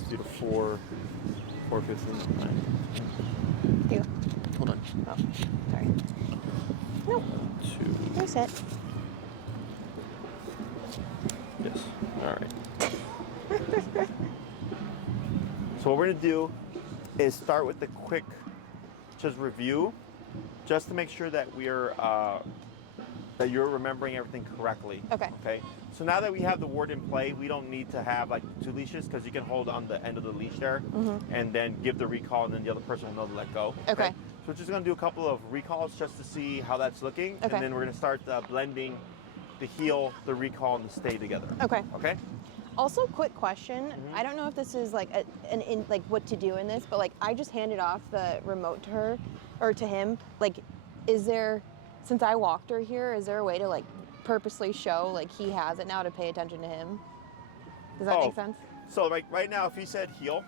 guess do the 4/15. You. Hold on. Oh, sorry. Nope. 2. You're set. Yes. All right. So what we're gonna do is start with the quick, just review, just to make sure that we're that you're remembering everything correctly. Okay. Okay. So now that we have the word in play, we don't need to have like 2 leashes because you can hold on the end of the leash there, and then give the recall, and then the other person will know to let go. Okay. So we're just gonna do a couple of recalls just to see how that's looking, Okay. and then we're gonna start blending the heel, the recall, and the stay together. Okay. Okay. Also, quick question. I don't know if this is like like what to do in this, but like I just handed off the remote to her or to him. Like, is there, since I walked her here, is there a way to like purposely show like he has it now to pay attention to him? Does that make sense? So like right now, if he said heel,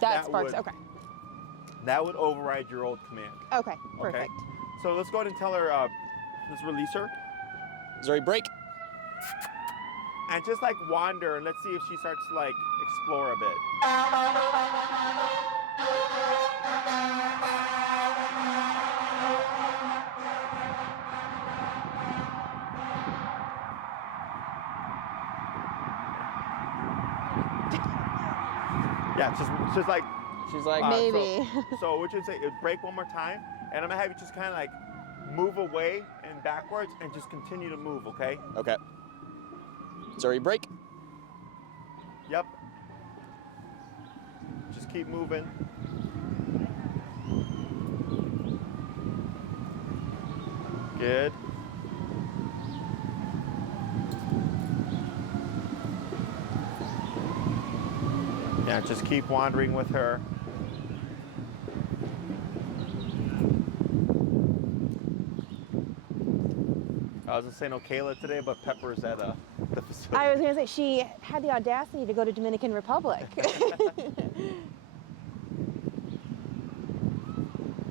That sparks. Okay. that would override your old command. Okay. Perfect. So let's go ahead and tell her, let's release her. Zuri, break. And just like wander, and let's see if she starts to like explore a bit. Yeah, just like, She's like, maybe. So what you'd say is break one more time, and I'm gonna have you just kind of like move away and backwards, and just continue to move. Okay? okay. Zuri, break. Yep. Just keep moving. Good. Yeah, just keep wandering with her. I was gonna say no Kayla today, but Pepper's at the facility. I was gonna say she had the audacity to go to Dominican Republic.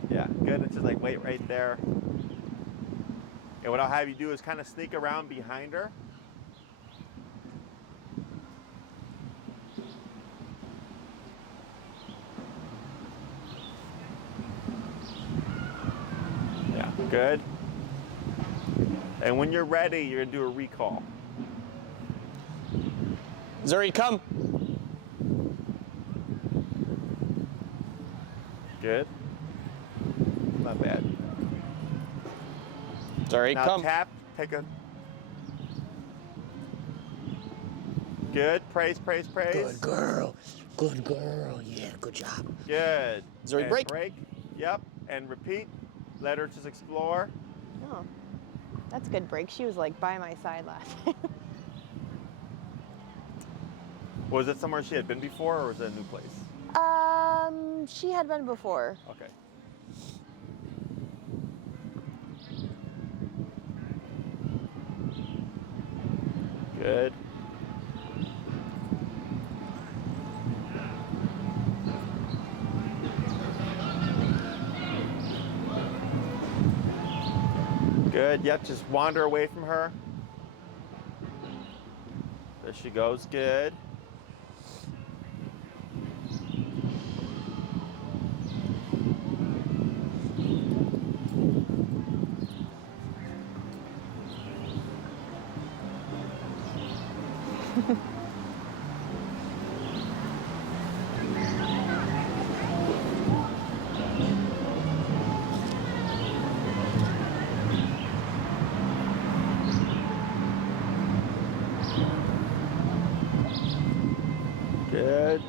Yeah, good. And just like wait right there. And what I'll have you do is kind of sneak around behind her. Yeah, good. And when you're ready, you're gonna do a recall. Zuri, come. Good. Not bad. Zuri, Now come. tap, take a. Good, praise, praise, praise. Good girl. Good girl. Yeah, good job. Good. Zuri, And break. break. Yep. And repeat. Let her just explore. Oh, that's a good break. She was like by my side last time. Was it somewhere she had been before, or was it a new place? She had been before. Okay. Good. Good. Yep. Just wander away from her. There she goes. Good. Good.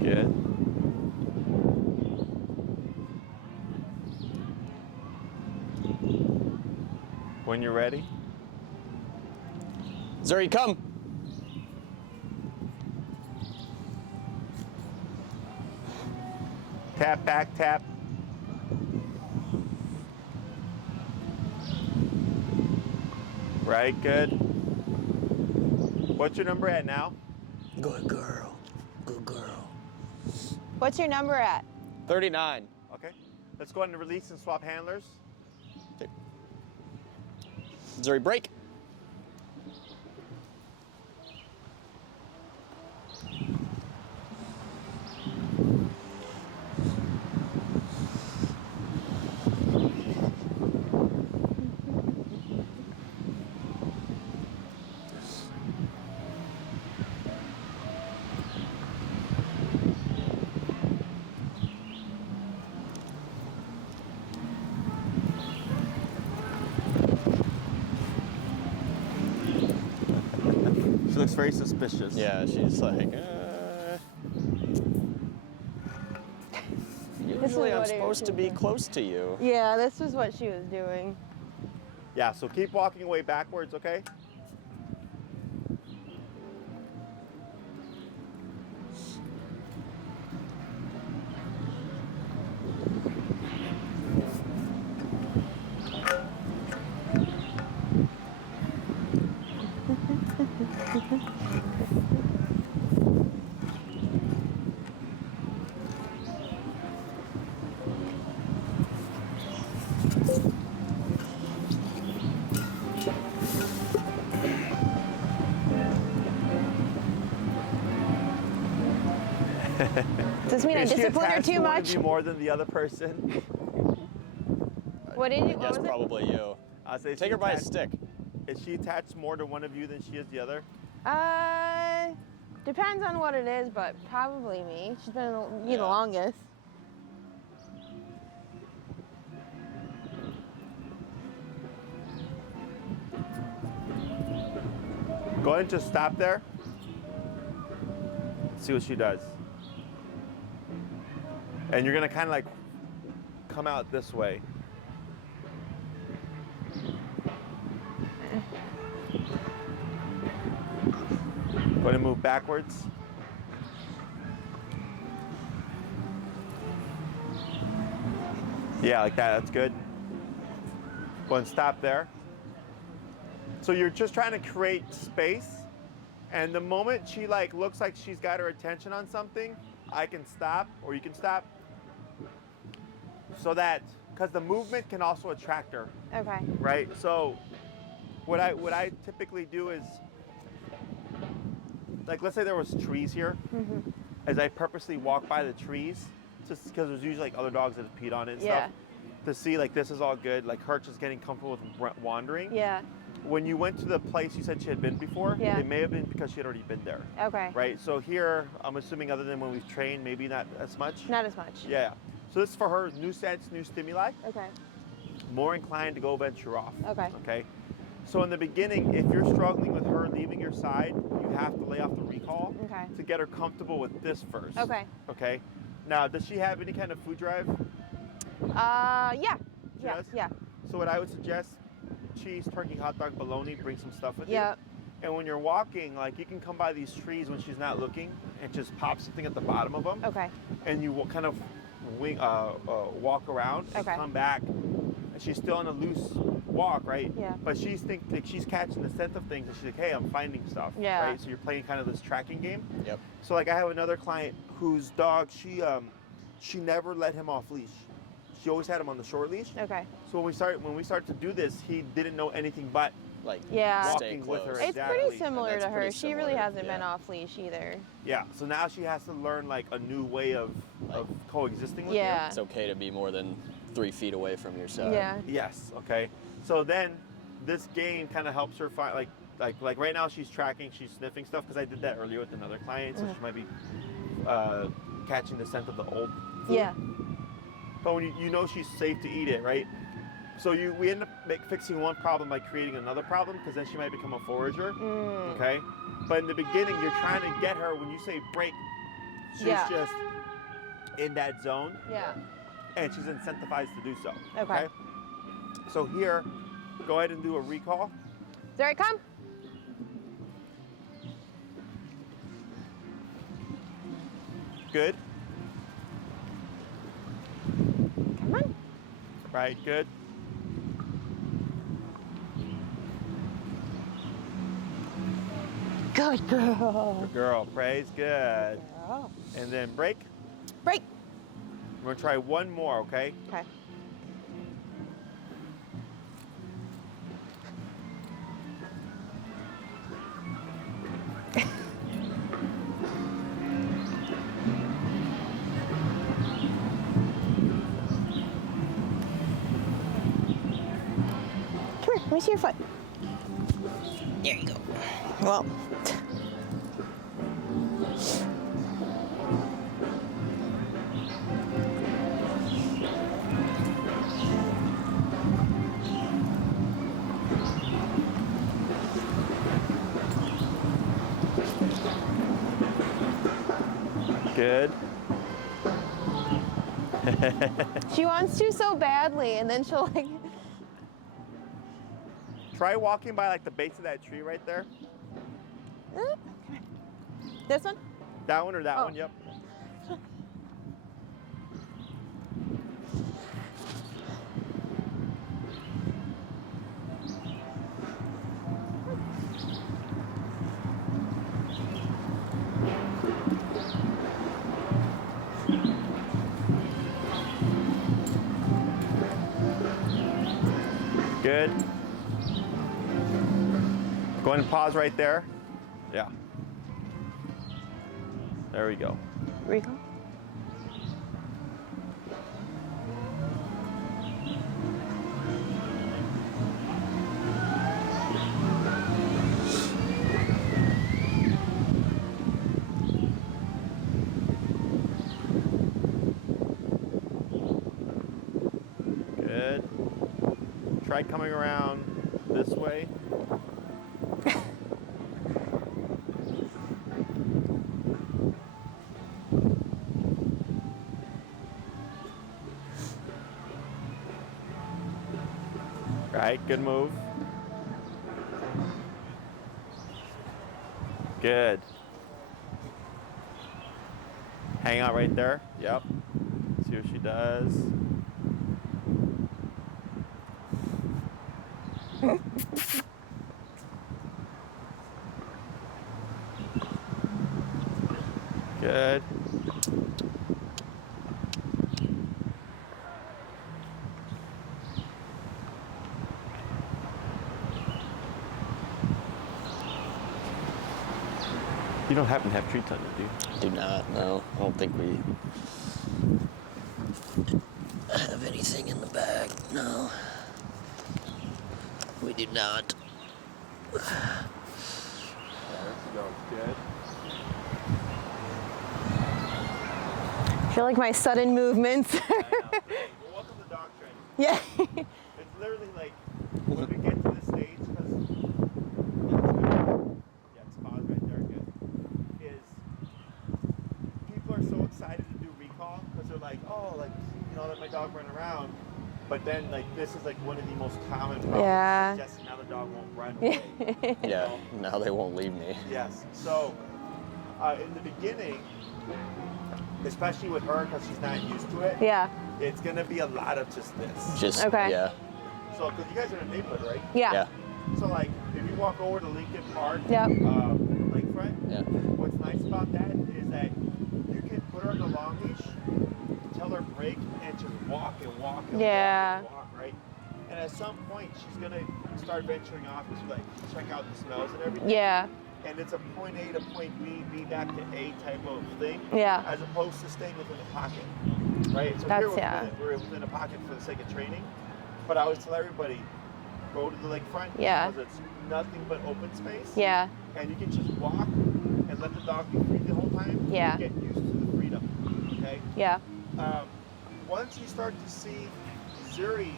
Good. When you're ready. Zuri, come. Tap, back, tap. Right, good. What's your number at now? Good girl. Good girl. What's your number at? 39. Okay. Let's go ahead and release and swap handlers. Okay. Zuri, break. She looks very suspicious. Yeah, she's like, usually I'm what supposed to be close to you. Yeah, this is what she was doing. Yeah, so keep walking away backwards, okay? Does this mean I Is she discipline her attached too to one of much? you more than the other person? What did you? I What guess was it? probably you. I say Take she her by a attached- stick. Is she attached more to one of you than she is the other? Depends on what it is, but probably me. She's been the Yeah. longest. Go ahead and just stop there. See what she does. And you're gonna kind of like come out this way. Go ahead and move backwards. Yeah, like that, that's good. Go ahead and stop there. So you're just trying to create space, and the moment she like looks like she's got her attention on something, I can stop, or you can stop. So that, because the movement can also attract her, Okay. right? So what I typically do is, like, let's say there was trees here, as I purposely walk by the trees, just because there's usually like other dogs that have peed on it and Yeah. stuff, to see like this is all good, like her just getting comfortable with wandering. Yeah. When you went to the place you said she had been before, Yeah. it may have been because she had already been there, Okay. right? So here, I'm assuming other than when we've trained, maybe not as much. Not as much. Yeah. So this is for her, new sense, new stimuli, Okay. more inclined to go venture off. Okay. Okay. So in the beginning, if you're struggling with her leaving your side, you have to lay off the recall Okay. to get her comfortable with this first. Okay. Okay. Now, does she have any kind of food drive? Yeah. She Yeah. does? Yeah. So what I would suggest, cheese, turkey, hot dog, bologna, bring some stuff with Yeah. you. And when you're walking, like you can come by these trees when she's not looking and just pop something at the bottom of them. Okay. And you will kind of walk around and Okay. come back. And she's still on a loose walk, right? Yeah. But she's like she's catching the scent of things and she's like, hey, I'm finding stuff. Yeah. Right? So you're playing kind of this tracking game. Yep. So like I have another client whose dog, she never let him off leash. She always had him on the short leash. Okay. So when we started to do this, he didn't know anything but Like, Yeah. stay walking with her. close. It's Exactly. pretty similar That's to her. pretty She really similar, hasn't been yeah. off leash either. yeah. So now she has to learn like a new way of coexisting with Yeah. It's okay to be more than 3 feet away from your side. Yeah. you. Yes. Okay. So then this game kind of helps her find like right now she's tracking, she's sniffing stuff because I did that earlier with another client, so she might be catching the scent of the old food. Yeah. But when you know she's safe to eat it, right? So we end up fixing one problem by creating another problem because then she might become a forager. Mm. Okay. But in the beginning, you're trying to get her. When you say break, she's Yeah. just in that zone, Yeah. and she's incentivized to do so. Okay. So here, go ahead and do a recall. Zuri, come. Good. Come on. Right. Good. Good girl. Good girl. Praise. Good. Girl. And then break. Break. We're gonna try one more, okay? Okay. Come here, let me see your foot. There you go. Well. Good. She wants to so badly, and then she'll like. Try walking by like the base of that tree right there. This one? That one or that Oh. one? Yep. Good. Go ahead and pause right there. Yeah. There we go. Rico? Good. Try coming around this way. Right, good move. Good. Hang out right there. Yep. See what she does. Good. You don't happen to have treats on you, do you? Do not, no. I don't think we. Have anything in the bag? No. We do not. Good. I feel like my sudden movements. Well, welcome to dog training. Yeah. It's literally like when we get to this stage, because yeah, it's paused right there. Good. Is people are so excited to do recall because they're like, oh, like let my dog run around. But then like this is like one of the most common problems. Yeah. Just now the dog won't run away. Yeah, now they won't leave me. Yes. So in the beginning, especially with her because she's not used to it, Yeah. it's gonna be a lot of just this. Just, Okay. yeah. So because you guys are in a neighborhood, right? Yeah. Yeah. So like if you walk over to Lincoln Park, Yep. lakefront, Yeah. what's nice about that is that you can put her on the long leash, tell her break, and just walk and walk and Yeah. walk and walk, right? And at some point she's gonna start venturing off to like check out the smells and everything. Yeah. And it's a point A to point B, B back to A type of thing. Yeah. As opposed to staying within the pocket, right? So That's- here yeah. we're within a pocket for the sake of training. But I always tell everybody, go to the lakefront Yeah. because it's nothing but open space. Yeah. And you can just walk and let the dog be free the whole time. Yeah. Get used to the freedom. Okay. Yeah. Once you start to see Zuri,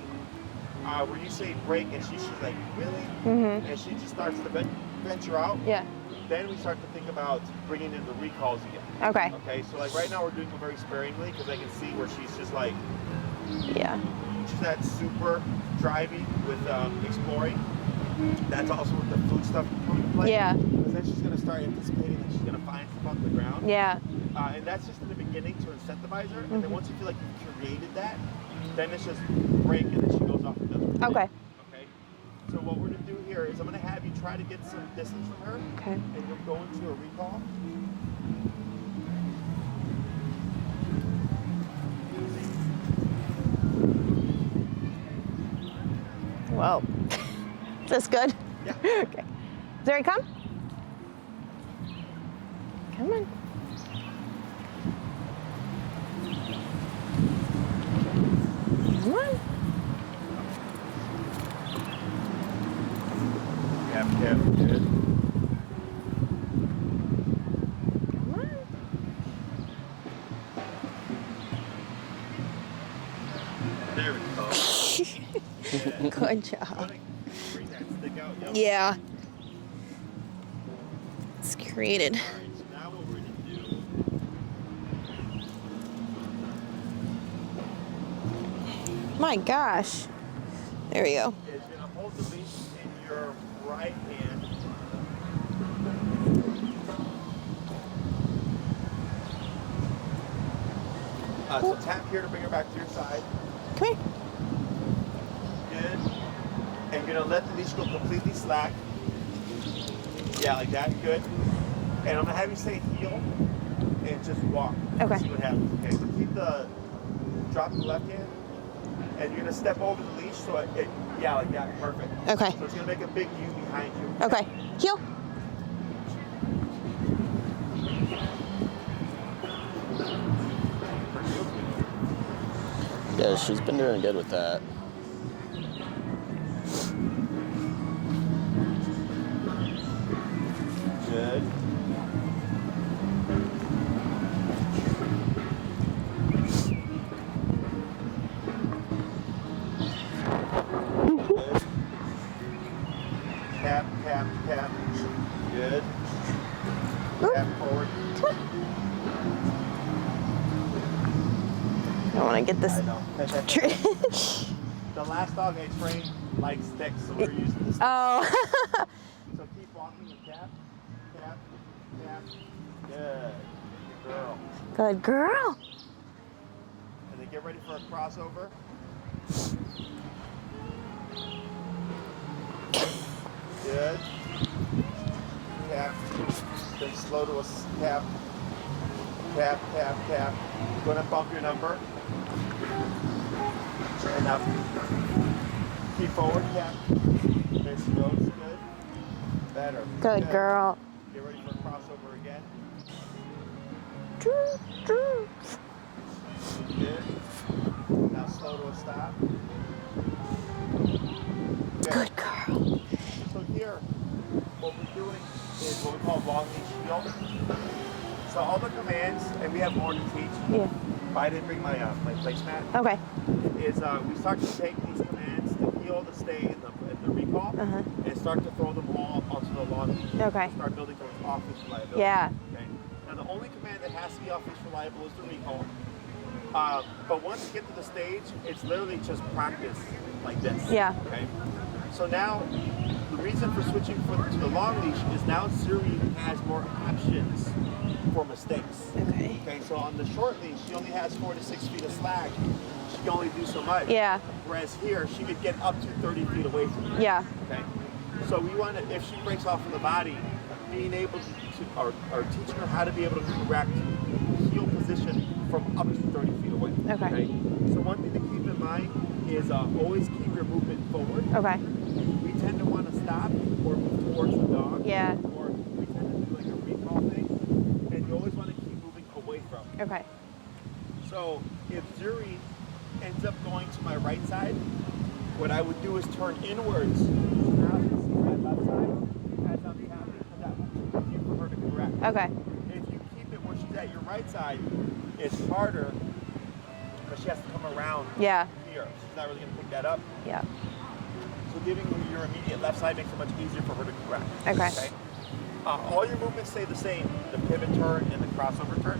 where you say break and she's like, really? Mhm. And she just starts to venture out. Yeah. Then we start to think about bringing in the recalls again. Okay. Okay. So like right now we're doing it very sparingly because I can see where she's just like, Yeah. she's not super driving with exploring. That's also with the food stuff coming into play. Yeah. Because then she's going to start anticipating that she's going to find stuff on the ground. Yeah. And that's just in the beginning to incentivize her. And then Mhm. once you feel like you've created that, then it's just break and then she goes off and does her thing. Okay. Okay. So what we're going to do here is I'm going to have you try to get some distance from her. Okay. And you'll go into a recall. Whoa. Is this good? Yeah. Okay. Zuri, come. Come on. Come on. Yep, good. Come on. There we go. Good job. Bring that stick out. Yep. Yeah. It's created. All right, so now what we're going to do My gosh. There we go. is you're going to hold the leash in your right hand. So tap here to bring her back to your side. Come here. Good. And you're going to let the leash go completely slack. Yeah, like that. Good. And I'm going to have you say heel and just walk. Okay. See what happens. Okay, so drop the left hand. And you're going to step over the leash so yeah, like that. Perfect. Okay. So it's going to make a big U behind you. Okay. Heel. Yeah, she's been doing good with that. Good. Good. Tap, tap, tap. Good. Tap forward. I want to get this. I know. The last dog I trained likes sticks, so we're using the sticks. Oh. So keep walking and tap, tap, tap. Good. Good girl. Good girl. And then get ready for a crossover. Good. Tap. Then slow to a tap. Tap, tap, tap. Going to bump your number. And now keep forward, tap. There she goes. Good. Better. Good girl. Get ready for a crossover again. Good. Now slow to a stop. Good girl. So here, what we're doing is what we call long leash heel. So all the commands, and we have more to teach. Yeah. But I didn't bring my placemat. Okay. Is we start to take these commands, the heel, the stay, and the recall, and start to throw them all onto the long leash. Okay. Start building towards off-leash reliability. Yeah. Okay. Now the only command that has to be off-leash reliable is the recall. But once you get to the stage, it's literally just practice like this. Yeah. Okay. So now, the reason for switching to the long leash is now Zuri has more options for mistakes. Okay. Okay, so on the short leash, she only has 4 to 6 feet of slack. She can only do so much. Yeah. Whereas here, she could get up to 30 feet away from you. Yeah. Okay. So we want to, if she breaks off from the body, being able to or teaching her how to be able to correct heel position from up to 30 feet away. Okay. So one thing to keep in mind is always keep your movement forward. Okay. We tend to want to stop or move towards the dog. Yeah. Or we tend to do like a recall thing. And you always want to keep moving away from. Okay. So if Zuri ends up going to my right side, what I would do is turn inwards. Now she sees my left side as I'm tapping, so that will be easier for her to correct. Okay. If you keep it where she's at your right side, it's harder because she has to come around Yeah. here. She's not really going to pick that up. Yeah. So giving her your immediate left side makes it much easier for her to correct. Okay. All your movements stay the same, the pivot turn and the crossover turn.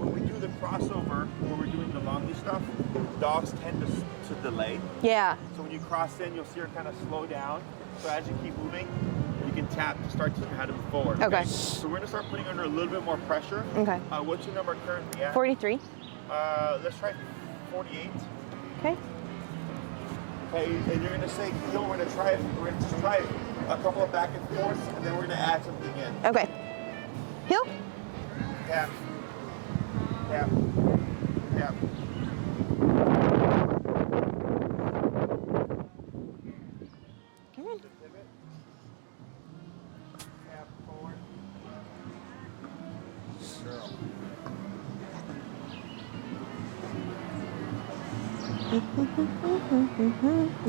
When we do the crossover, when we're doing the long leash stuff, dogs tend to delay. Yeah. So when you cross in, you'll see her kind of slow down. So as you keep moving, you can tap to start teaching her how to move forward. Okay. So we're gonna start putting under a little bit more pressure. Okay. What's your number currently at? 43. Let's try 48. Okay. Okay, and you're gonna say, we're gonna try it. We're gonna just try it a couple of back and forths, and then we're gonna add something in. Okay. Heel. Tap, tap, tap.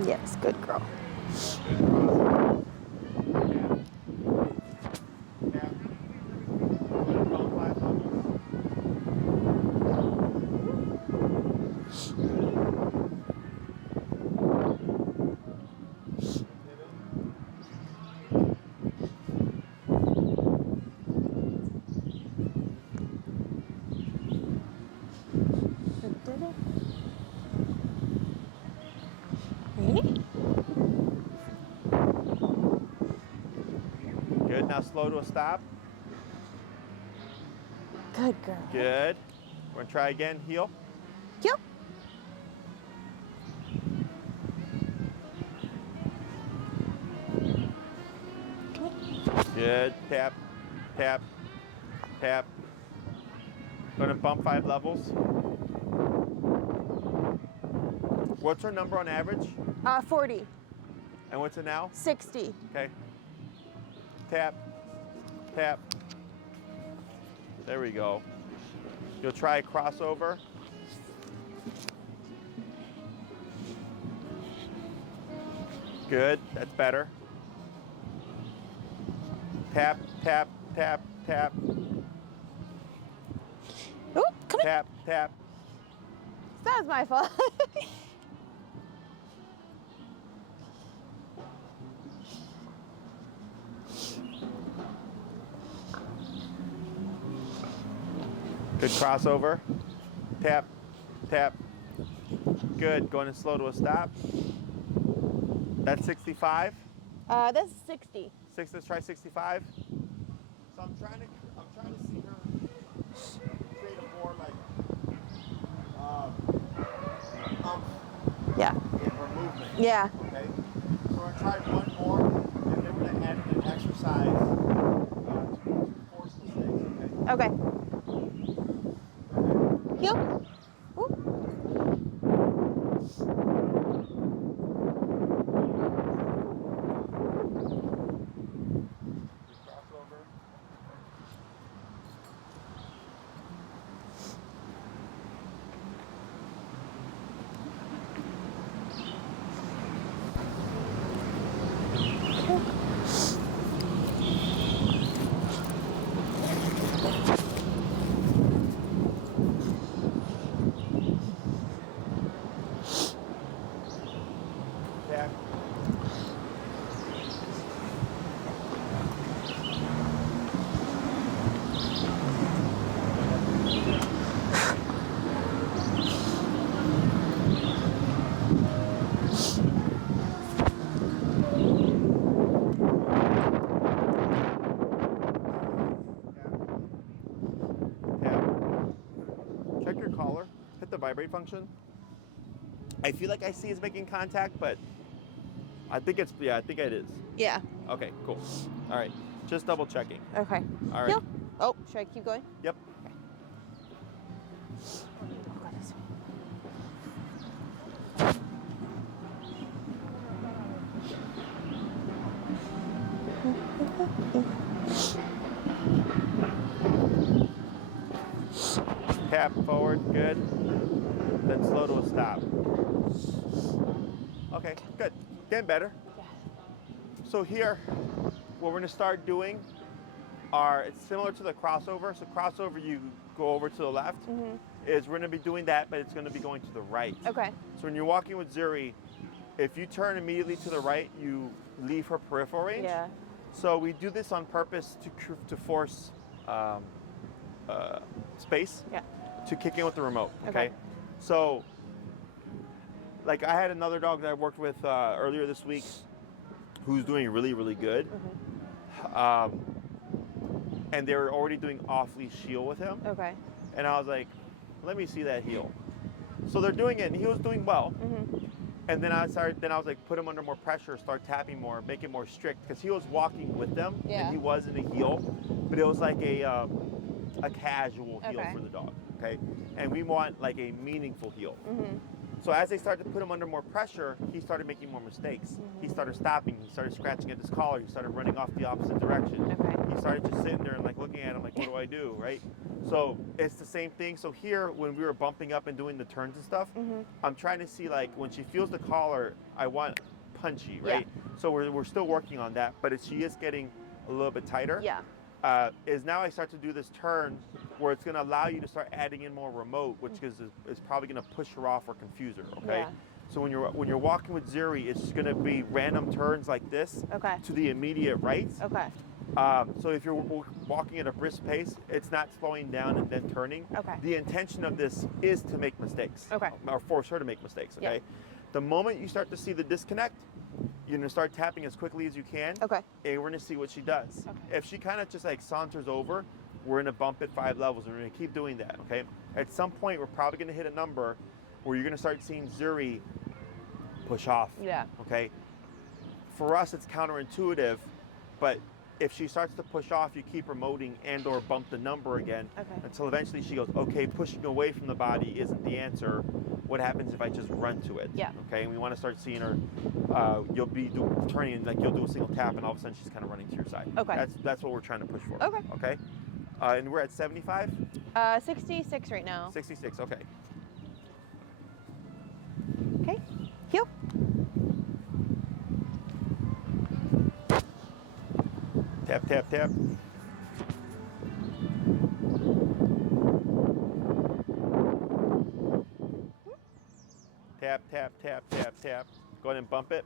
Yes, good girl. Ready? Good. Now slow to a stop. Good girl. Good. We're gonna try again. Heel. Yep. Good. Tap, tap, tap. Gonna bump 5 levels. What's her number on average? 40, And what's it now? 60. Okay. Tap, tap. There we go. You'll try a crossover. Good. That's better. Tap, tap, tap, tap, Oop, come here. tap, tap. That was my fault. Good crossover. Tap, tap. Good. Going to slow to a stop. That's 65. That's 60. Let's try 65. So I'm trying to see her create a more like Yeah. in her movement. Yeah. Okay. So we're gonna try one more, and then we're gonna add in an exercise to force the snakes. Okay. Okay. Heel. Oop. Crossover. Tap. Tap. Check your collar. Hit the vibrate function. I feel like I see it's making contact, but I think it's, yeah, I think it is. Yeah. Okay, cool. All right, just double checking. Okay. All right. Heel. Oh, should I keep going? Yep. Go this way. Tap forward, good. Then slow to a stop. Okay, good. Getting better. So here, what we're gonna start doing it's similar to the crossover. So crossover, you go over to the left. Is we're gonna be doing that, but it's gonna be going to the right. Okay. So when you're walking with Zuri, if you turn immediately to the right, you leave her peripheral range. Yeah. So we do this on purpose to force space Yeah. to kick in with the remote. Okay. So, like I had another dog that I worked with earlier this week, who's doing really, really good. And they were already doing off-leash heel with him. Okay. And I was like, let me see that heel. So they're doing it, and he was doing well. And then I was like, put him under more pressure, start tapping more, make it more strict, because he was walking with them, Yeah. and he was in a heel, but it was like a casual heel Okay. for the dog, okay? And we want like a meaningful heel. So as they started to put him under more pressure, he started making more mistakes. He started stopping, he started scratching at his collar, he started running off the opposite direction. Okay. He started just sitting there and like looking at him like, what do I do, right? So it's the same thing. So here, when we were bumping up and doing the turns and stuff, I'm trying to see like when she feels the collar, I want punchy, right? So we're still working on that, but she is getting a little bit tighter. Yeah. Is now I start to do this turn where it's going to allow you to start adding in more remote, which is probably going to push her off or confuse her. Okay. Yeah. So when you're walking with Zuri, it's going to be random turns like this to the immediate right. Okay. So if you're walking at a brisk pace, it's not slowing down and then turning. Okay. The intention of this is to make mistakes. Okay. Or force her to make mistakes. Okay. Yeah. The moment you start to see the disconnect, you're gonna start tapping as quickly as you can. Okay. And we're gonna see what she does. Okay. If she kind of just like saunters over, we're gonna bump it 5 levels, and we're gonna keep doing that. Okay. At some point, we're probably gonna hit a number where you're gonna start seeing Zuri push off. Yeah. Okay. For us, it's counterintuitive, but if she starts to push off, you keep remoting and or bump the number again until eventually she goes, okay, pushing away from the body isn't the answer. What happens if I just run to it? Yeah. Okay, and we want to start seeing her, you'll be turning, like you'll do a single tap and all of a sudden she's kind of running to your side. Okay. That's what we're trying to push for. Okay. Okay. And we're at 75? 66 right now. 66, okay. Okay. Heel. Tap, tap, tap. Tap, tap, tap, tap, tap. Go ahead and bump it.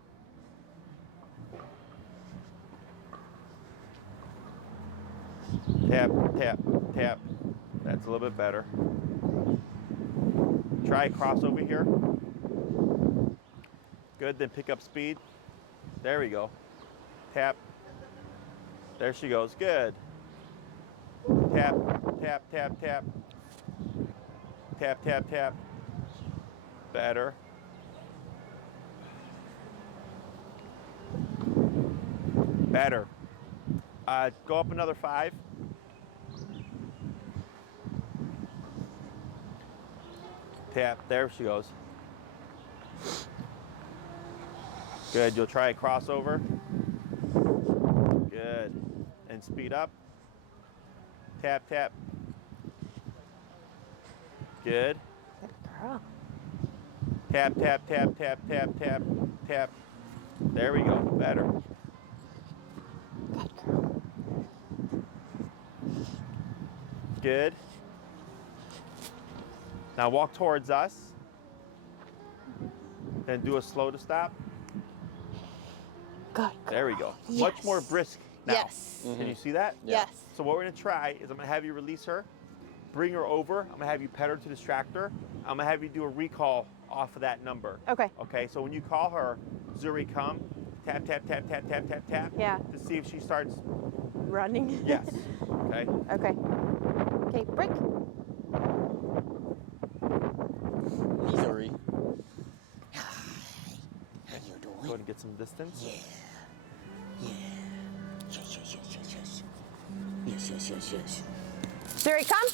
Tap, tap, tap. That's a little bit better. Try crossover here. Good, then pick up speed. There we go. Tap. There she goes. Good. Tap, tap, tap, tap. Tap, tap, tap. Better. Better. Go up another 5. Tap. There she goes. Good. You'll try a crossover. Good. And speed up. Tap, tap. Good. Girl. Tap, tap, tap, tap, tap, tap, tap. There we go. Better. Good girl. Good. Now walk towards us. Then do a slow to stop. Good girl. There we go. Yes. Much more brisk now. Yes. Can you see that? Yes. So what we're gonna try is I'm gonna have you release her, bring her over. I'm gonna have you pet her to distract her. I'm gonna have you do a recall off of that number. Okay. Okay, so when you call her, Zuri, come, tap, tap, tap, tap, tap, tap, tap. Yeah. To see if she starts. Running. Yes. Okay. Okay. Okay, break. Zuri. How you Go doing? ahead and get some distance. Yeah. Yes, yes, yes, yes, yes. Yes, yes, yes, yes. Zuri, come.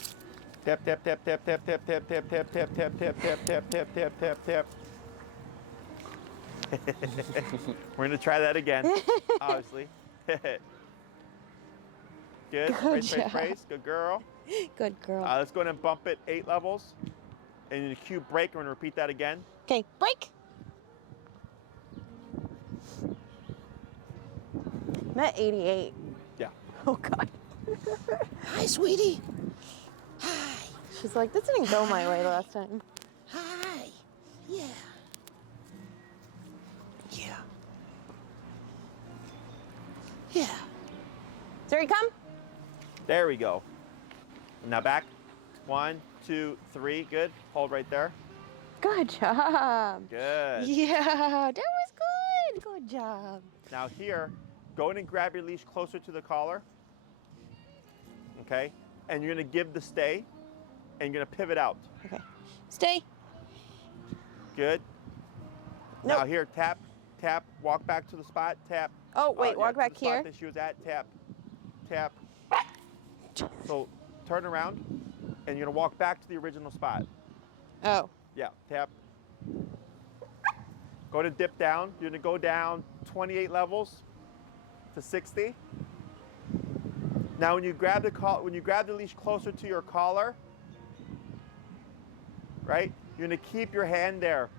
Tap, tap, tap, tap, tap, tap, tap, tap, tap, tap, tap, tap, tap, tap, tap, tap, tap, tap. We're gonna try that again, obviously. Good. Good Praise, praise, job. praise. Good girl. Good girl. Let's go ahead and bump it 8 levels. And in the cue break, we're gonna repeat that again. Okay, break. I'm at 88. Yeah. Oh, God. Hi, sweetie. Hi. She's like, this didn't go my way last time. Hi. Yeah. Yeah. Yeah. Zuri, come. There we go. Now back. 1, 2, 3. Good. Hold right there. Good job. Good. Yeah, that was good. Good job. Now here, go in and grab your leash closer to the collar. Okay? And you're gonna give the stay, and you're gonna pivot out. Okay. Stay. Good. Nope. Now here, tap, tap, walk back to the spot, tap. Oh, wait, yeah, walk to back the spot here. that she was at, tap, tap. So turn around, and you're gonna walk back to the original spot. Oh. Yeah, tap. Go to dip down. You're gonna go down 28 levels to 60. Now when you grab the leash closer to your collar, right? You're gonna keep your hand there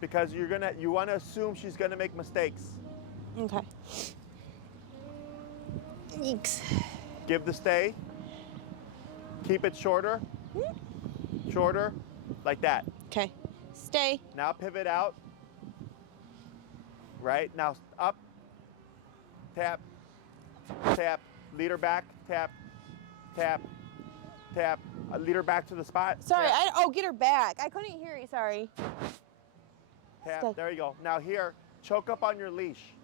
because you wanna assume she's gonna make mistakes. Okay. Yikes. Give the stay. Keep it shorter. Shorter, like that. Okay. Stay. Now pivot out. Right, now up, tap, tap, lead her back, tap, tap, tap, lead her back to the spot. Sorry, tap, get her back. I couldn't hear you, sorry. tap, Stay. there you go. Now here, choke up on your leash.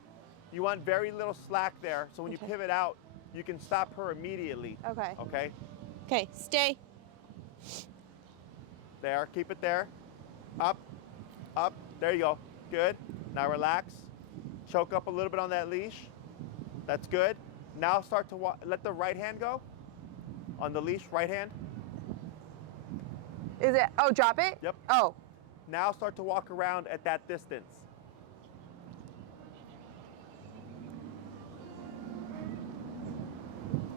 You want very little slack there, so when you pivot out, you can stop her immediately. Okay. Okay? Okay, stay. There, keep it there. Up, up, there you go. Good. Now relax. Choke up a little bit on that leash. That's good. Now start to let the right hand go on the leash, right hand. Is it, drop it? Yep. Oh. Now start to walk around at that distance.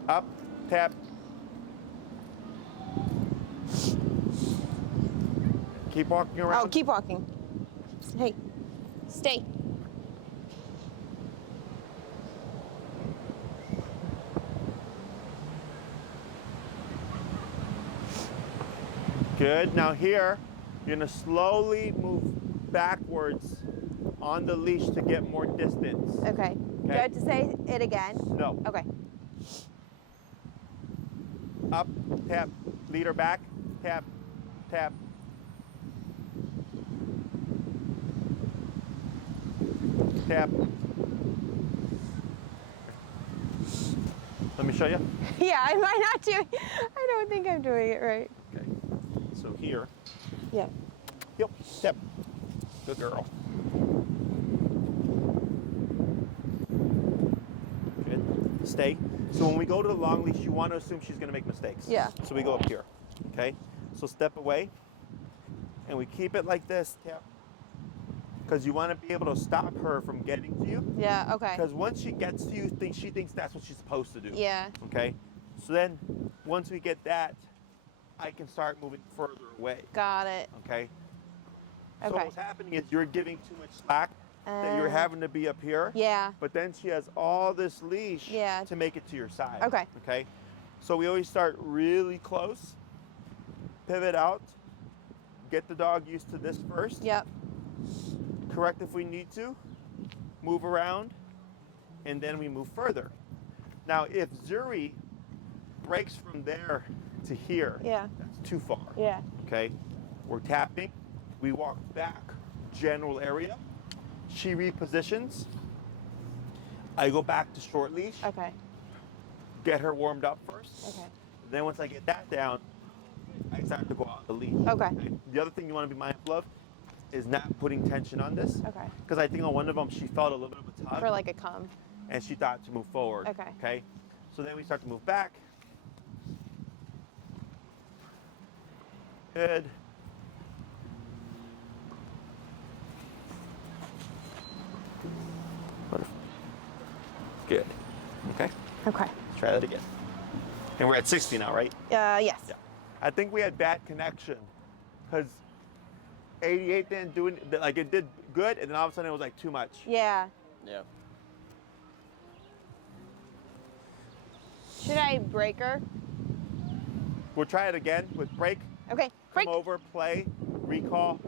Up, tap. Keep walking around. Oh, keep walking. Hey, stay. Good. Now here, you're gonna slowly move backwards on the leash to get more distance. Okay. Do I have to say it again? No. Okay. Up, tap, lead her back, tap, tap. Tap. Let me show you. Yeah, I might not do it. I don't think I'm doing it right. Okay. So here. Yeah. Yep. Tap. Good girl. Good. Stay. So when we go to the long leash, you want to assume she's going to make mistakes. Yeah. So we go up here. Okay. So step away, and we keep it like this. Tap. Because you want to be able to stop her from getting to you. Yeah, okay. Because once she gets to you, she thinks that's what she's supposed to do. Yeah. Okay. So then, once we get that, I can start moving further away. Got it. Okay. So Okay. what's happening is you're giving too much slack that you're having to be up here. Yeah. But then she has all this leash Yeah. to make it to your side. Okay. Okay. So we always start really close, pivot out, get the dog used to this first. Yep. Correct if we need to, move around, and then we move further. Now, if Zuri breaks from there to here, Yeah. that's too far. Yeah. Okay, we're tapping, we walk back, general area, she repositions, I go back to short leash, Okay. get her warmed up first. Okay. Then once I get that down, I start to go out the leash. Okay. The other thing you want to be mindful of is not putting tension on this. Okay. Because I think on one of them she felt a little bit of a tug For like a cum. and she thought to move forward. Okay. Okay. So then we start to move back. Good. Wonderful. Good. Okay. Okay. Let's try that again. And we're at 60 now, right? Yes. Yeah. I think we had bad connection because 88 didn't do it, like it did good, and then all of a sudden it was like too much. Yeah. Yeah. Should I break her? We'll try it again with break. Okay. Break. Come over, play, recall.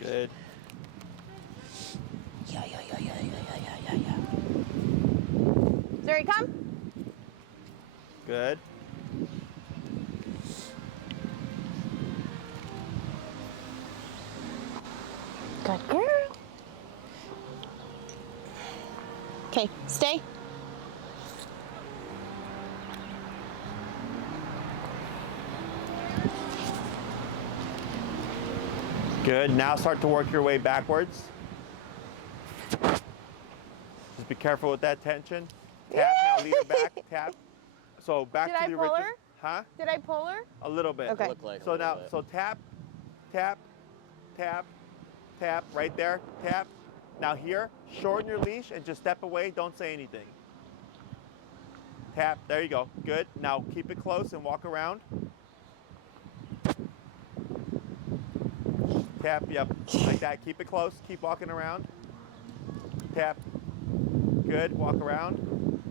Good. Yeah, yeah, yeah, yeah, yeah, yeah, yeah, yeah. Zuri, come. Good. Good girl. Okay, stay. Good. Now start to work your way backwards. Just be careful with that tension. Tap. Now lead her back. Tap. So back Did to I the pull original. her? Huh? Did I pull her? A little bit. Okay. Look like a So little now, bit. so tap, tap, tap, tap, right there, tap. Now here, shorten your leash and just step away, don't say anything. Tap, there you go, good. Now keep it close and walk around. Tap, yep, like that, keep it close, keep walking around. Tap, good, walk around.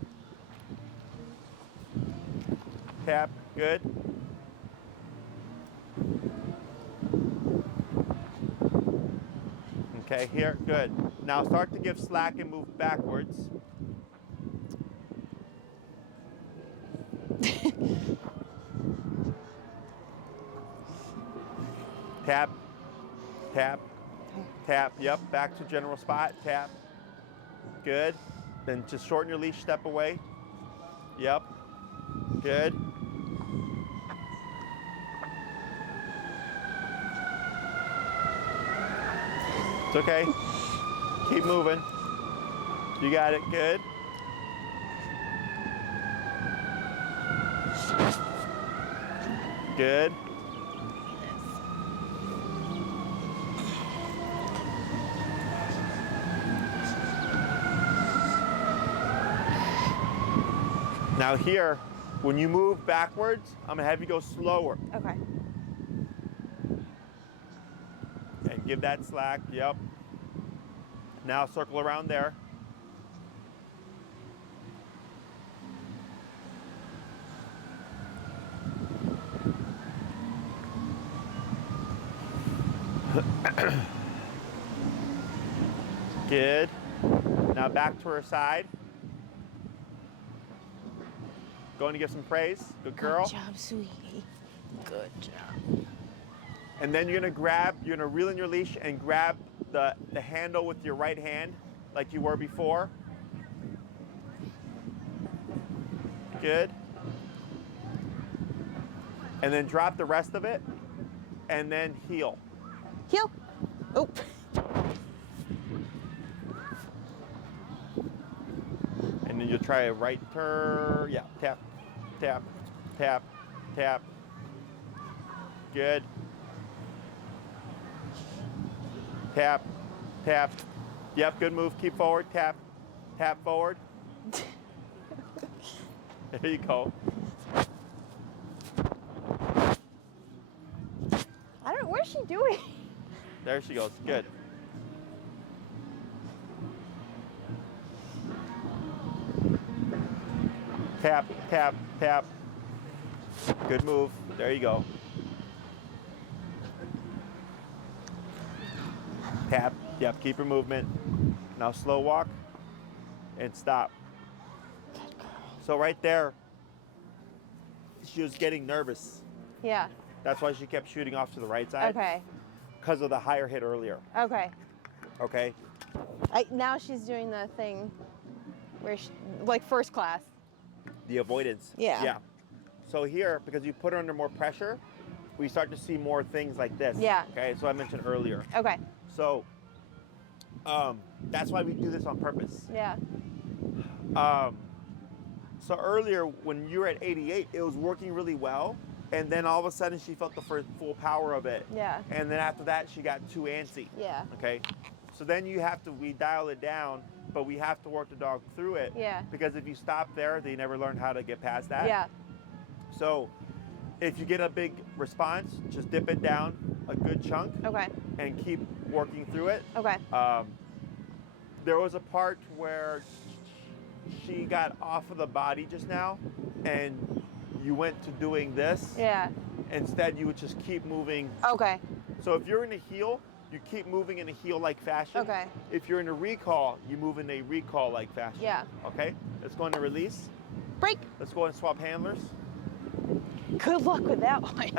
Tap, good. Okay, here, good. Now start to give slack and move backwards. Tap, tap, tap, yep, back to general spot, tap. Good. Then just shorten your leash, step away. Yep, good. It's okay. Keep moving. You got it, good. Good. Now here, when you move backwards, I'm gonna have you go slower. Okay. And give that slack, yep. Now circle around there. Good. Now back to her side. Going to give some praise. Good girl. Good job, sweetie. Good job. And then you're gonna reel in your leash and grab the handle with your right hand like you were before. Good. And then drop the rest of it and then heel. Heel. Oh. And then you'll try a right turn. Yeah, tap, tap, tap, tap. Good. Tap, tap. Yep, good move. Keep forward. Tap, tap forward. There you go. I don't know, where's she doing? There she goes. Good. Tap, tap, tap. Good move. There you go. Tap. Yep, keep your movement. Now slow walk and stop. So right there, she was getting nervous. Yeah. That's why she kept shooting off to the right side. Okay. Because of the higher hit earlier. Okay. Okay? Now she's doing the thing where she, like first class. The avoidance. Yeah. Yeah. So here, because you put her under more pressure, we start to see more things like this. Yeah. Okay, so I mentioned earlier. Okay. So that's why we do this on purpose. Yeah. So earlier, when you were at 88, it was working really well. And then all of a sudden, she felt the full power of it. Yeah. And then after that, she got too antsy. Yeah. Okay. So then we dial it down, but we have to work the dog through it. Yeah. Because if you stop there, they never learn how to get past that. Yeah. So if you get a big response, just dip it down a good chunk Okay. and keep working through it. Okay. There was a part where she got off of the body just now and you went to doing this. Yeah. Instead, you would just keep moving. Okay. So if you're in a heel, you keep moving in a heel-like fashion. Okay. If you're in a recall, you move in a recall-like fashion. Yeah. Okay? Let's go into release. Break. Let's go and swap handlers. Good luck with that one.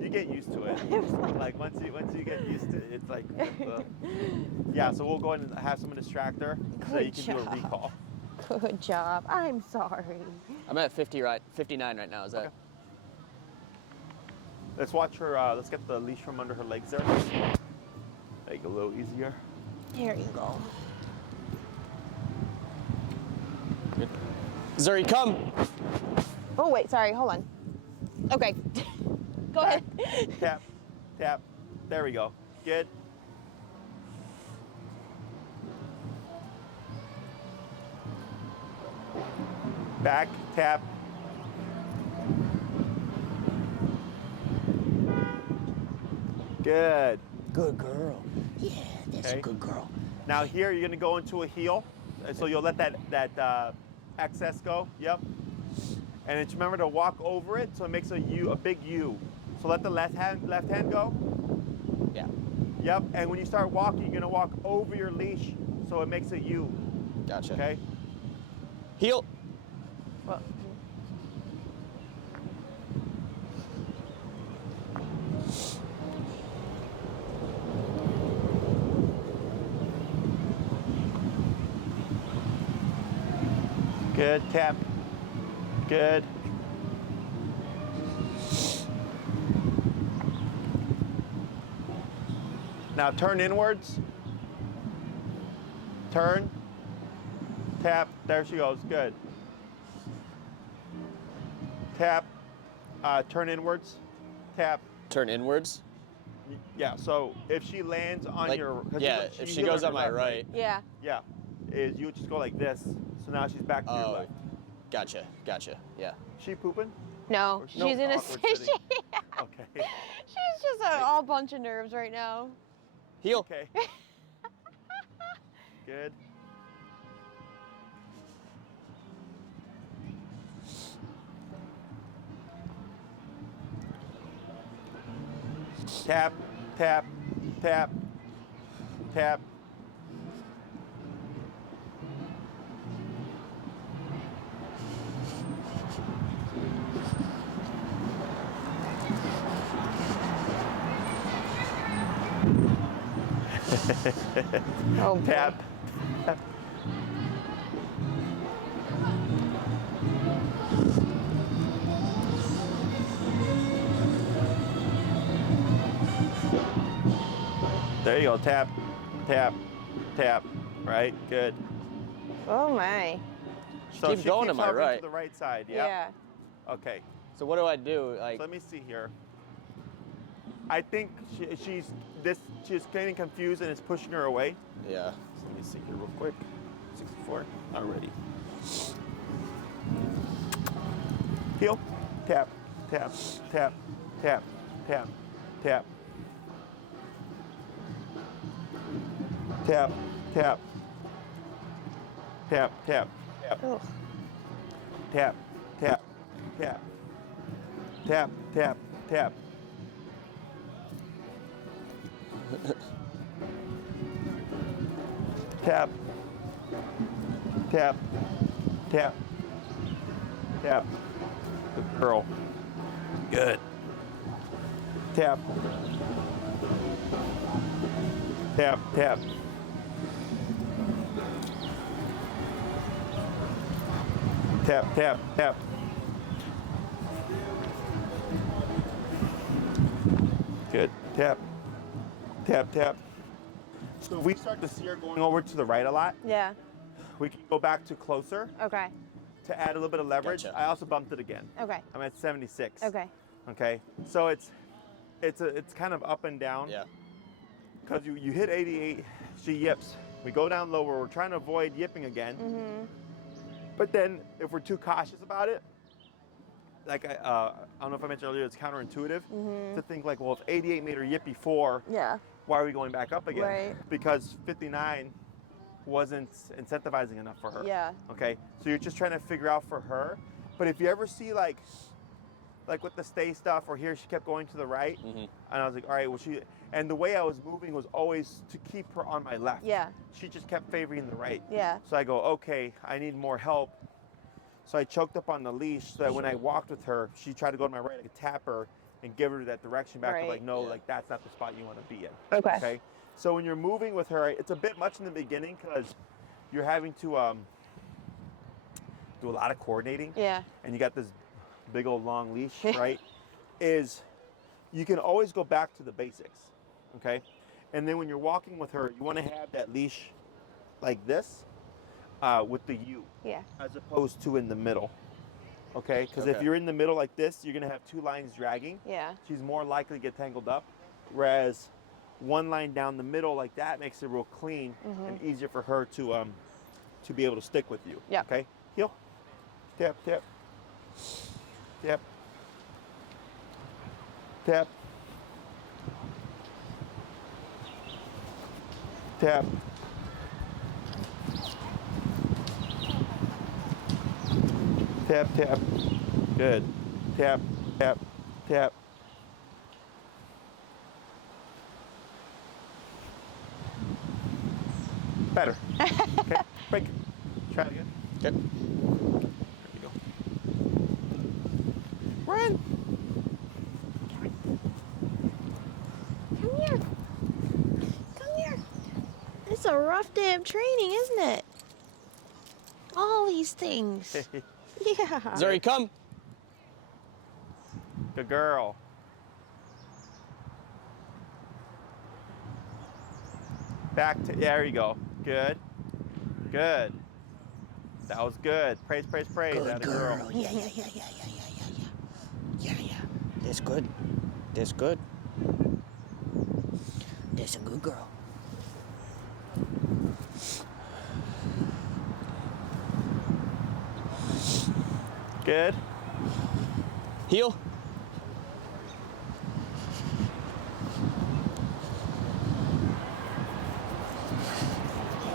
You get used to it. It was Like once you get used to it, it's like yeah. So we'll go ahead and have someone distract her so that you Good can do a job. recall. Good job. I'm sorry. I'm at 59 right now. Is that? Okay. Let's watch her. Let's get the leash from under her legs there. Make it a little easier. Here you go. Good. Zuri, come. Oh wait, sorry. Hold on. Okay. Go ahead. Tap, tap, There we go. Good. Back, tap. Good. Good girl. Yeah, that's Okay. a good girl. Now here you're gonna go into a heel, and so you'll let that excess go. Yep. And it's remember to walk over it, so it makes a U, a big U. So let the left hand go. Yeah. Yep. And when you start walking, you're gonna walk over your leash, so it makes a U. Gotcha. Okay. Heel. Well, Good. Tap. Good. Now turn inwards. Turn. Tap. There she goes. Good. Tap. Turn inwards. Tap. Turn inwards. Yeah. So if she lands on Like, your, 'cause yeah, you- if she heeled goes her on my left, right. yeah. Yeah. Is you would just go like this. So now she's back to your Oh, left. gotcha. Gotcha. Yeah. She pooping? No, Or- she's no, in a awkward she's sitting. Okay. just a all bunch of nerves right now. Heel. Okay. Good. Tap, tap, tap, tap. Oh boy. Tap. There you go. Tap, tap, tap. Right. Good. Oh my. So Keep she going to keeps my hovering right. to the right side. Yep. Yeah. Okay. So what do I do? Like, So let me see here. I think she's getting confused and it's pushing her away. yeah. So let me see here real quick. 64. Already. Heel. Tap. Tap. Tap. Tap. Tap. Tap. Tap. Tap. Tap. Tap. Tap. Ugh. Tap. Tap. Tap. Tap. Tap. Tap. Tap. Tap. Tap. Tap. Good girl. Good. Tap. Tap. Tap. Tap. Tap. Tap. Good. Tap. Tap. Tap. So if we start to see her going over to the right a lot, Yeah. we can go back to closer Okay. to add a little bit of leverage. Gotcha. I also bumped it again. Okay. I'm at 76. Okay. Okay. So it's kind of up and down. Yeah. Because you hit 88, she yips. We go down lower. We're trying to avoid yipping again. Mhm. But then if we're too cautious about it, like I don't know if I mentioned earlier, it's counterintuitive to think like, well, if 88 made her yip before, Yeah. why are we going back up again? Right. Because 59 wasn't incentivizing enough for her. Yeah. Okay. So you're just trying to figure out for her. But if you ever see like with the stay stuff, or here she kept going to the right, and I was like, all right, well and the way I was moving was always to keep her on my left. Yeah. She just kept favoring the right. Yeah. So I go, okay, I need more help. So I choked up on the leash so that when I walked with her, she tried to go to my right, I could tap her and give her that direction back. Right. Like, no, Yeah. like that's not the spot you want to be in. Okay. Okay. So when you're moving with her, it's a bit much in the beginning because you're having to do a lot of coordinating. Yeah. And you got this big old long leash, right? Is you can always go back to the basics, okay? And then when you're walking with her, you want to have that leash like this with the U, Yeah. as opposed to in the middle, okay? Because if Okay. you're in the middle like this, you're gonna have two lines dragging. Yeah. She's more likely to get tangled up. Whereas one line down the middle like that makes it real clean and easier for her to be able to stick with you. Yep. Okay. Heel. Tap, tap. Tap. Tap. Tap. Tap, tap. Good. Tap, tap, tap. Better. Okay. Break. Try it again. Good. There you go. Run. Come here. Come here. It's a rough day of training, isn't it? All these things. Yeah. Zuri, come. Good girl. Back to, there you go. Good. Good. That was good. Praise, praise, praise. Good That girl. girl. Yeah. That's good. That's good. That's a good girl. Good. Heel.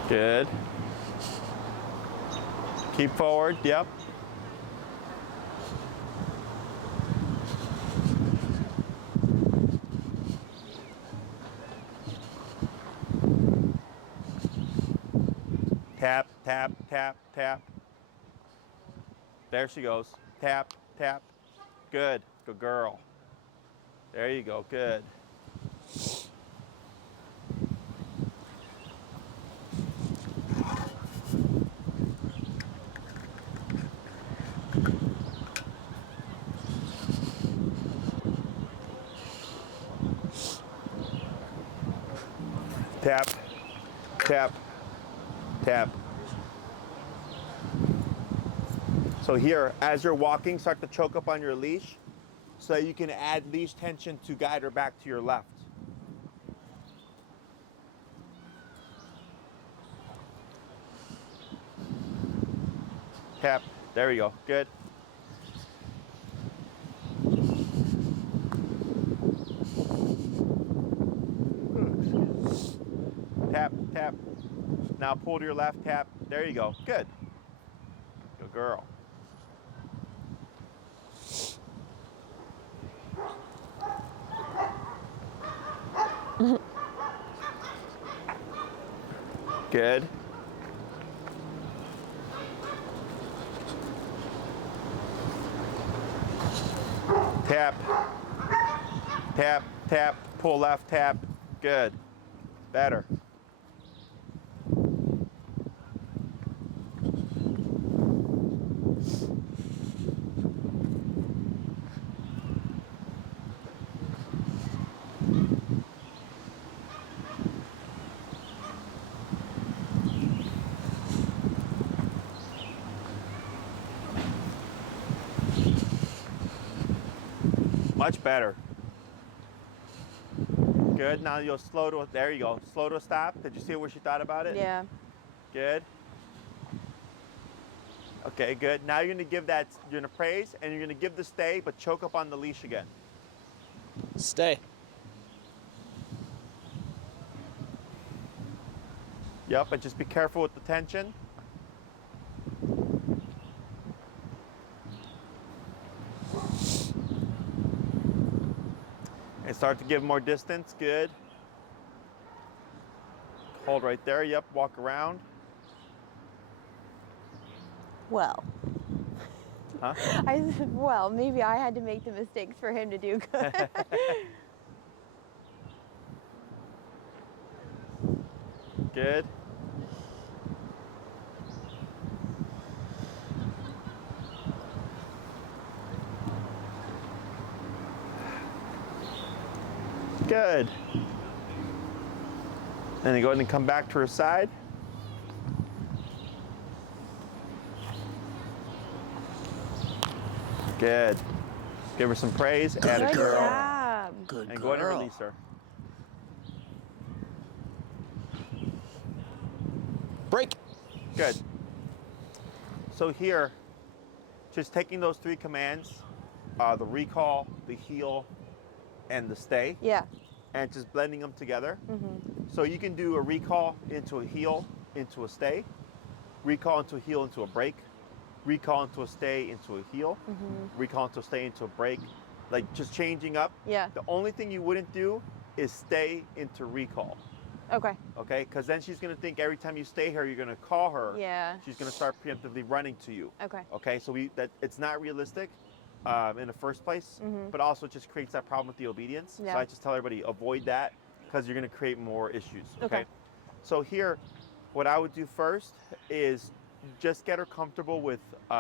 Good. Keep forward. Yep. Tap, tap, tap, tap. There she goes. Tap, tap. Good. Good girl. There you go. Good. Tap, tap, tap. So here, as you're walking, start to choke up on your leash so that you can add leash tension to guide her back to your left. Tap. There we go. Good. Tap, tap. Now pull to your left, tap. There you go. Good. Good girl. Good. Tap. Tap, tap. Pull left, tap. Good. Better. Much better. Good. Now you'll slow to, there you go. Slow to a stop. Did you see what she thought about it? Yeah. Good. Okay, good. Now you're gonna give that, you're gonna praise and you're gonna give the stay, but choke up on the leash again. Stay. Yep, but just be careful with the tension. And start to give more distance. Good. Hold right there. Yep, walk around. Well. Huh? Well, maybe I had to make the mistakes for him to do good. Good. Good. And then go ahead and come back to her side. Good. Give her some praise. Add a Good girl. job. Good And go ahead and girl. release her. Good. So here, just taking those 3 commands, the recall, the heel, and the stay, Yeah. and just blending them together. Mm-hmm. So you can do a recall into a heel, into a stay, recall into a heel, into a break, recall into a stay, into a heel, recall into a stay, into a break, like just changing up. Yeah. The only thing you wouldn't do is stay into recall. Okay. Okay, because then she's gonna think every time you stay here, you're gonna call her. Yeah. She's gonna start preemptively running to you. Okay. Okay, so it's not realistic in the first place, Mhm. but also just creates that problem with the obedience. Yeah. So I just tell everybody avoid that because you're gonna create more issues. Okay. So here, what I would do first is just get her comfortable with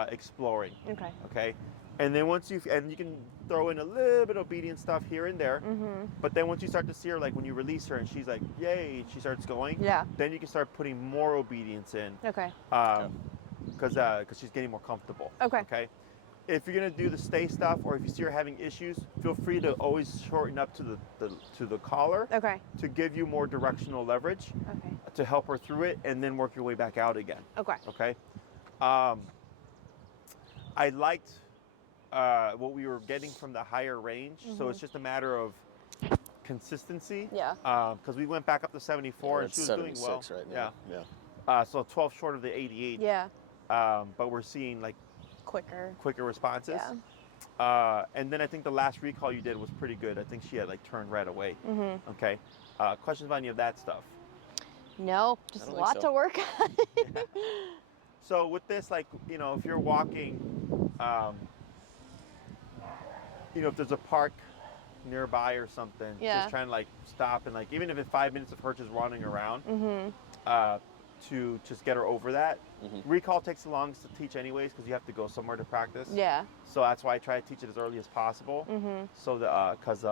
exploring. Okay. Okay, and then once you can throw in a little bit of obedience stuff here and there. Mm-hmm. But then once you start to see her, like when you release her and she's like, yay, she starts going. Yeah. Then you can start putting more obedience in. Okay. Because she's getting more comfortable. Okay. Okay. If you're gonna do the stay stuff, or if you see her having issues, feel free to always shorten up to the collar Okay. to give you more directional leverage Okay. to help her through it, and then work your way back out again. Okay. Okay. I liked what we were getting from the higher range, so it's just a matter of consistency. Yeah. Because we went back up to 74 and it's she was doing well. 76 right now. Yeah. So 12 short of the 88. Yeah. But we're seeing like Quicker. responses. Yeah. And then I think the last recall you did was pretty good. I think she had like turned right away. Mm-hmm. Okay. Questions about any of that stuff? No, just I a don't think lot so. to work on. So with this, like, if you're walking, if there's a park nearby or something, Yeah. just trying to like stop and like, even if it's 5 minutes of her just running around, Mm-hmm. to just get her over that. Mhm. Recall takes the longest to teach anyways because you have to go somewhere to practice. Yeah. So that's why I try to teach it as early as possible. Mm-hmm. So that, because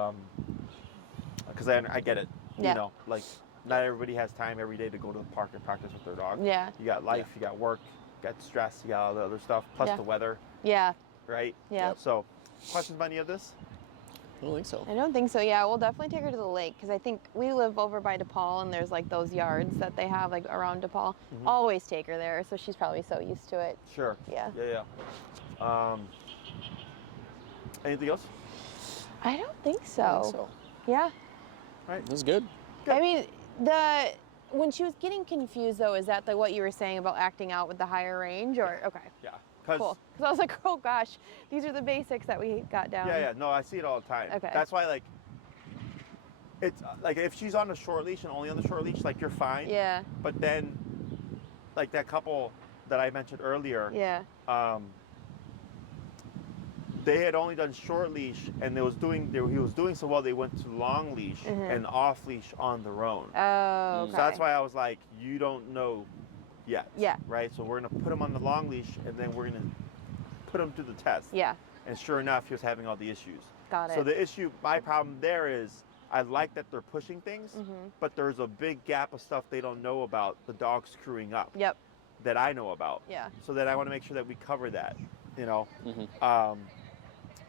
I get it. Yeah. Like not everybody has time every day to go to the park and practice with their dog. Yeah. You got life, you got work, you got stress, you got all the other stuff, plus Yeah. the weather, Yeah. right? Yeah. Yep. So, questions about any of this? I don't think so. I don't think so. Yeah, we'll definitely take her to the lake because I think we live over by DePaul and there's like those yards that they have like around DePaul. Mhm. Always take her there, so she's probably so used to it. Sure. Yeah. Yeah. Anything else? I don't think I so. don't think so. Yeah. That was good. I mean, when she was getting confused though, is that what you were saying about acting out with the higher range, or okay? Yeah. Cause, Cool. Because I was like, oh gosh, these are the basics that we got down. Yeah. No, I see it all the time. Okay. That's why, like, it's like if she's on the short leash and only on the short leash, like you're fine. Yeah. But then, like that couple that I mentioned earlier, Yeah. they had only done short leash, and he was doing so well. They went to long leash Mhm. and off leash on their own. Oh, okay. So that's why I was like, you don't know yet. Yeah. Right. So we're gonna put him on the long leash, and then we're gonna put him through the test. Yeah. And sure enough, he was having all the issues. Got it. So my problem there is, I like that they're pushing things, Mhm. but there's a big gap of stuff they don't know about the dog screwing up Yep. that I know about. Yeah. So that I want to make sure that we cover that. Mhm.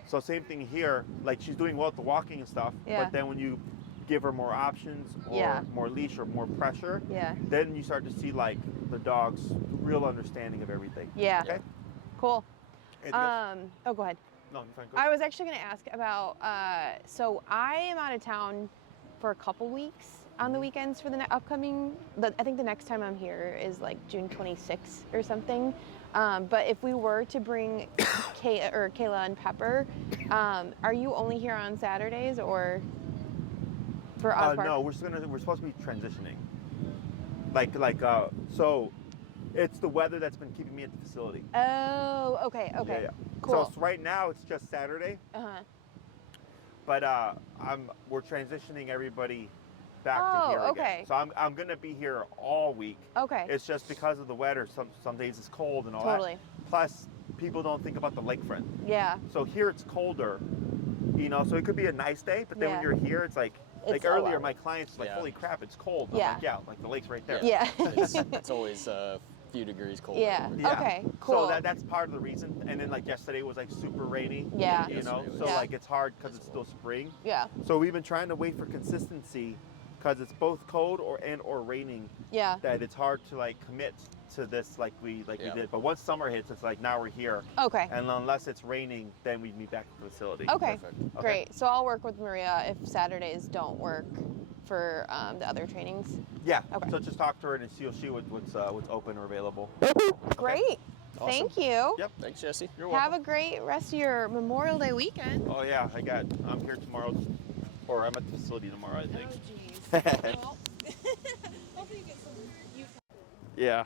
So same thing here. Like she's doing well at the walking and stuff, Yeah. but then when you give her more options or Yeah. more leash or more pressure, Yeah. then you start to see like the dog's real understanding of everything. Yeah. Okay. Cool. Anything else? Oh, go ahead. No, you're fine. Go. I was actually going to ask about, so I am out of town for a couple weeks on the weekends for the I think the next time I'm here is like June 26th or something. But if we were to bring Kayla and Pepper, are you only here on Saturdays or for Oz Park? No, we're supposed to be transitioning. So it's the weather that's been keeping me at the facility. Oh, okay. Yeah. Cool. So right now it's just Saturday, Uh-huh. but we're transitioning everybody back to Oh, here again. okay. So I'm gonna be here all week. Okay. It's just because of the weather. Some days it's cold and all Totally. that. Plus, people don't think about the lakefront. Yeah. So here it's colder, so it could be a nice day, but then when Yeah. you're here, it's like It's earlier, all my clients like, Yeah. holy crap, it's cold. Yeah. I'm like, yeah, like the lake's right there. Yeah. It's always a few degrees colder. Yeah. Yeah. Okay. Cool. So that's part of the reason. And then like yesterday was like super rainy. Yeah. Yesterday was- So Yeah. like it's hard because it's still spring. Yeah. So we've been trying to wait for consistency because it's both cold or raining Yeah. that it's hard to like commit to this like we Yeah. did. But once summer hits, it's like now we're here. Okay. And unless it's raining, then we meet back at the facility. Okay. Perfect. Great. So I'll work with Maria if Saturdays don't work for the other trainings. Yeah. Okay. So just talk to her and see what's open or available. Great. Awesome. Thank you. Yep. Thanks, Jesse. You're Have welcome. a great rest of your Memorial Day weekend. Oh yeah, I'm here tomorrow, or I'm at the facility tomorrow, I think. Oh, jeez. Well, hopefully you get some. Yeah.